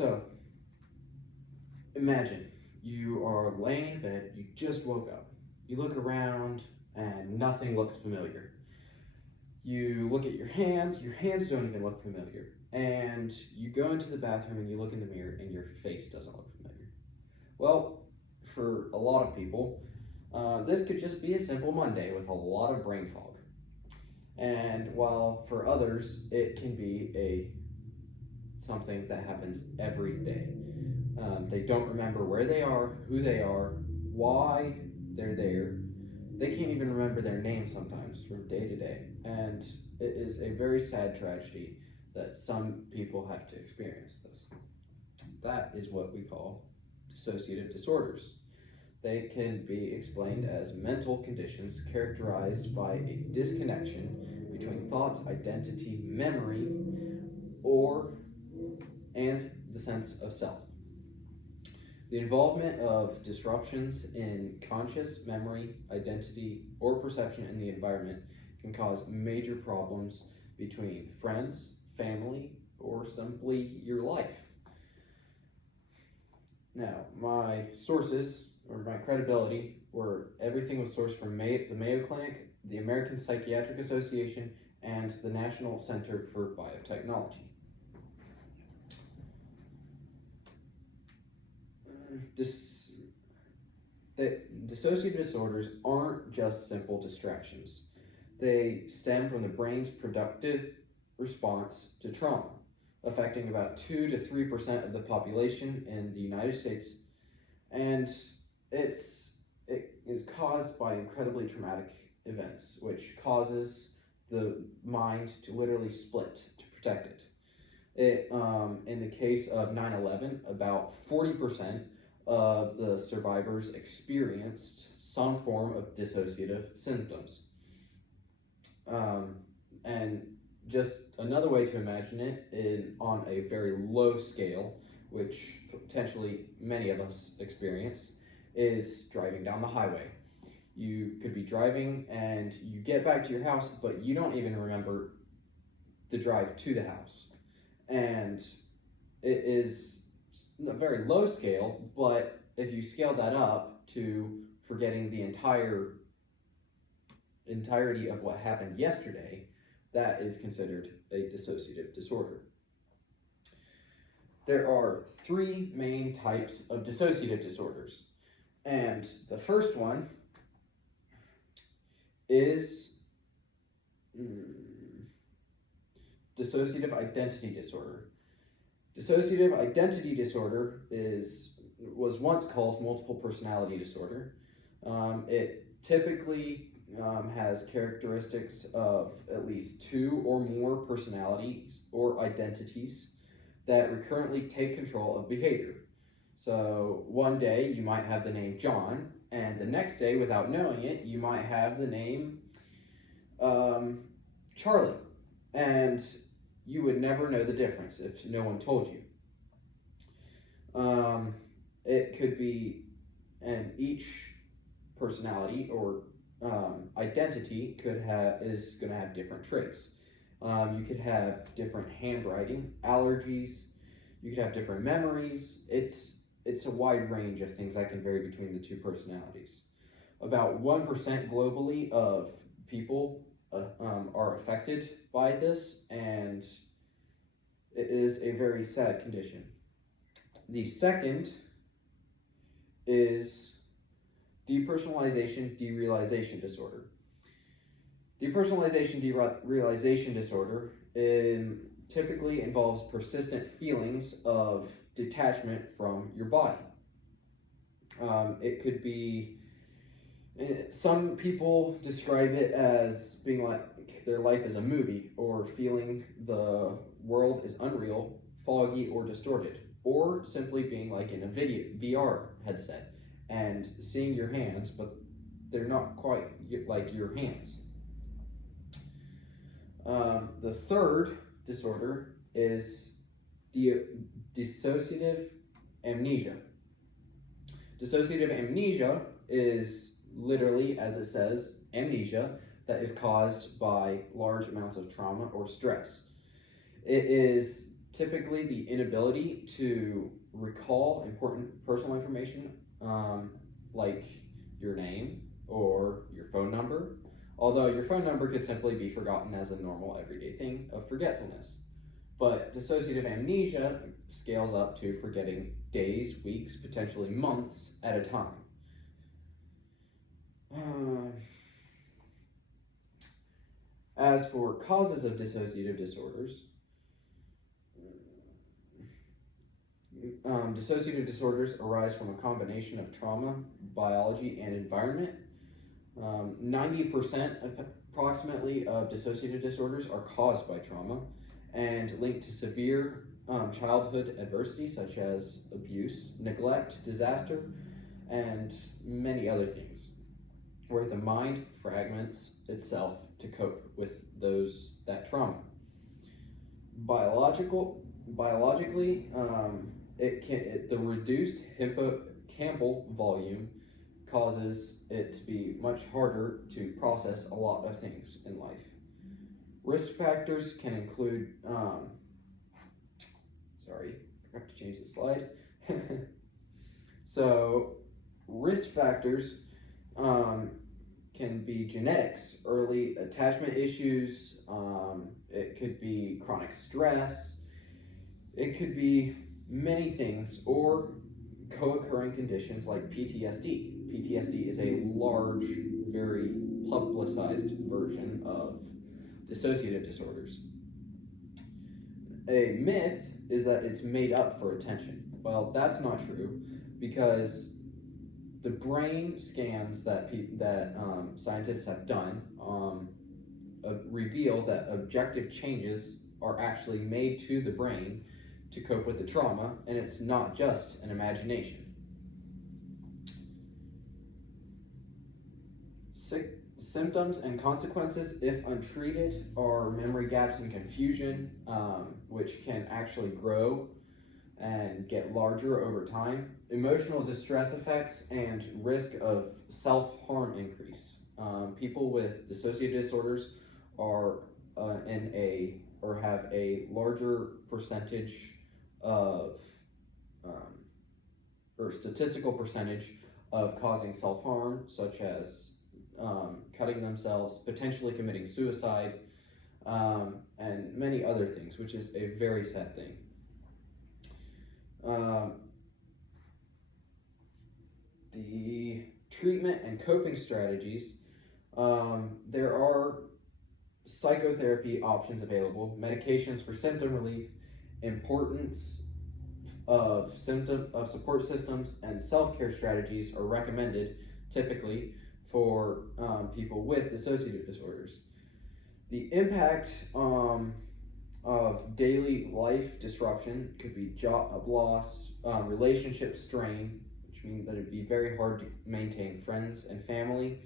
So, imagine you are laying in bed, you just woke up. You look around and nothing looks familiar. You look at your hands don't even look familiar. And you go into the bathroom and you look in the mirror and your face doesn't look familiar. Well, for a lot of people, this could just be a simple Monday with a lot of brain fog. And while for others, it can be something that happens every day. They don't remember where they are, who they are, why they're there. They can't even remember their name sometimes from day to day. And it is a very sad tragedy that some people have to experience this. That is what we call dissociative disorders. They can be explained as mental conditions characterized by a disconnection between thoughts, identity, memory, and the sense of self. The involvement of disruptions in conscious memory, identity, or perception in the environment can cause major problems between friends, family, or simply your life. Now, my sources, or my credibility, everything was sourced from the Mayo Clinic, the American Psychiatric Association, and the National Center for Biotechnology. Dissociative disorders aren't just simple distractions. They stem from the brain's productive response to trauma, affecting about 2 to 3% of the population in the United States, and it is caused by incredibly traumatic events, which causes the mind to literally split to protect it. In the case of 9/11, about 40% of the survivors experienced some form of dissociative symptoms. And just another way to imagine it, on a very low scale, which potentially many of us experience, is driving down the highway. You could be driving and you get back to your house, but you don't even remember the drive to the house. And it is a very low scale, but if you scale that up to forgetting the entirety of what happened yesterday, that is considered a dissociative disorder. There are 3 main types of dissociative disorders, and the first one is dissociative identity disorder. Dissociative identity disorder was once called multiple personality disorder. It typically has characteristics of at least 2 or more personalities or identities that recurrently take control of behavior. So one day you might have the name John, and the next day, without knowing it, you might have the name Charlie, and you would never know the difference if no one told you. It could be, and each personality or identity is going to have different traits. You could have different handwriting, allergies. You could have different memories. It's a wide range of things that can vary between the 2 personalities. About 1% globally of people are affected by this, and it is a very sad condition. The second is depersonalization derealization disorder. Depersonalization derealization disorder typically involves persistent feelings of detachment from your body. It could be, some people describe it as being like their life is a movie, or feeling the world is unreal, foggy, or distorted, or simply being like in a VR headset and seeing your hands, but they're not quite like your hands. The third disorder is dissociative amnesia. Dissociative amnesia is literally, as it says, amnesia that is caused by large amounts of trauma or stress. It is typically the inability to recall important personal information, like your name or your phone number, although your phone number could simply be forgotten as a normal everyday thing of forgetfulness. But dissociative amnesia scales up to forgetting days, weeks, potentially months at a time. As for causes of dissociative disorders, dissociative disorders arise from a combination of trauma, biology, and environment. 90% approximately of dissociative disorders are caused by trauma and linked to severe childhood adversity such as abuse, neglect, disaster, and many other things, where the mind fragments itself to cope with that trauma. Biologically, the reduced hippocampal volume causes it to be much harder to process a lot of things in life. Risk factors can include, sorry, forgot to change the slide. So, risk factors can be genetics, early attachment issues, it could be chronic stress, it could be many things, or co-occurring conditions like PTSD. PTSD is a large, very publicized version of dissociative disorders. A myth is that it's made up for attention. Well, that's not true, because the brain scans that scientists have done reveal that objective changes are actually made to the brain to cope with the trauma, and it's not just an imagination. Symptoms and consequences, if untreated, are memory gaps and confusion, which can actually grow and get larger over time. Emotional distress effects and risk of self-harm increase. People with dissociative disorders are have a larger percentage of or statistical percentage of causing self-harm, such as cutting themselves, potentially committing suicide, and many other things, which is a very sad thing. The treatment and coping strategies, there are psychotherapy options available, medications for symptom relief, importance of support systems, and self-care strategies are recommended typically for people with dissociative disorders. The impact of daily life disruption could be job loss, relationship strain, which means that it'd be very hard to maintain friends and family.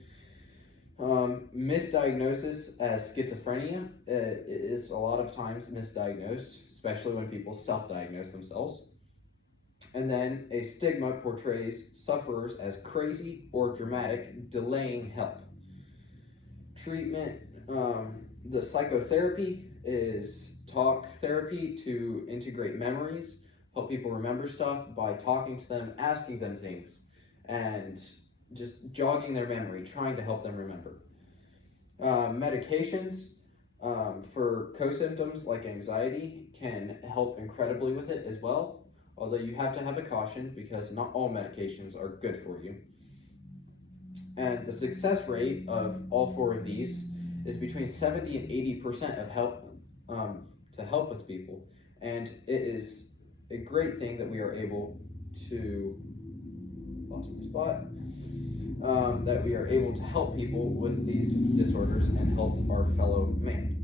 Misdiagnosis as schizophrenia is a lot of times misdiagnosed, especially when people self-diagnose themselves. And then a stigma portrays sufferers as crazy or dramatic, delaying help. Treatment, the psychotherapy is talk therapy to integrate memories, help people remember stuff by talking to them, asking them things, and just jogging their memory, trying to help them remember. Medications for co-symptoms like anxiety can help incredibly with it as well, although you have to have a caution because not all medications are good for you. And the success rate of all four of these is between 70 and 80% of help to help with people, and it is a great thing that we are able to that we are able to help people with these disorders and help our fellow man.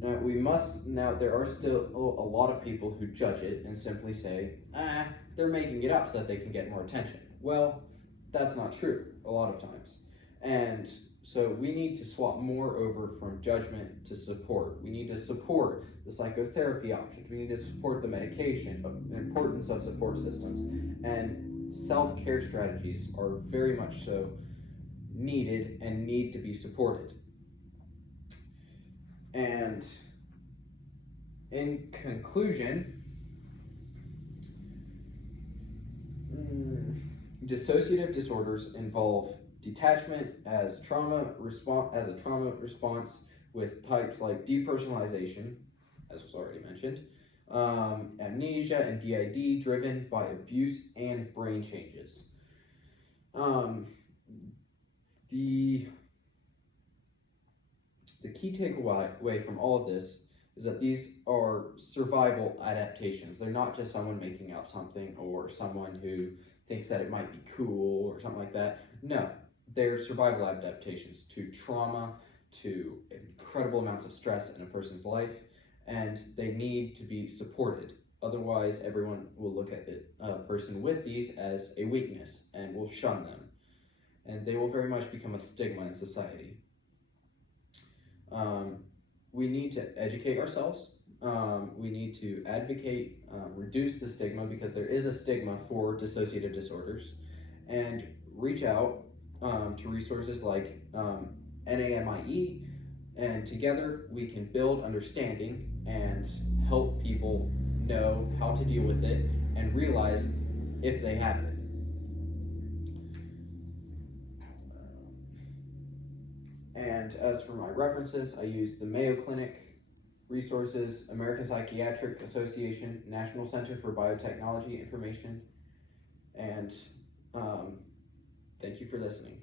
There are still a lot of people who judge it and simply say, they're making it up so that they can get more attention. Well, that's not true a lot of times. And so we need to swap more over from judgment to support. We need to support the psychotherapy options. We need to support the medication, the importance of support systems, and self-care strategies are very much so needed and need to be supported. And In conclusion, dissociative disorders involve detachment as a trauma response with types like depersonalization, as was already mentioned, amnesia, and DID driven by abuse and brain changes. The key takeaway from all of this is that these are survival adaptations. They're not just someone making up something or someone who thinks that it might be cool or something like that. No, they're survival adaptations to trauma, to incredible amounts of stress in a person's life, and they need to be supported. Otherwise, everyone will look at a person with these as a weakness and will shun them. And they will very much become a stigma in society. We need to educate ourselves. We need to advocate, reduce the stigma, because there is a stigma for dissociative disorders, and reach out to resources like NAMIE, and together we can build understanding and help people know how to deal with it and realize if they have it. And as for my references, I use the Mayo Clinic resources, American Psychiatric Association, National Center for Biotechnology Information, and thank you for listening.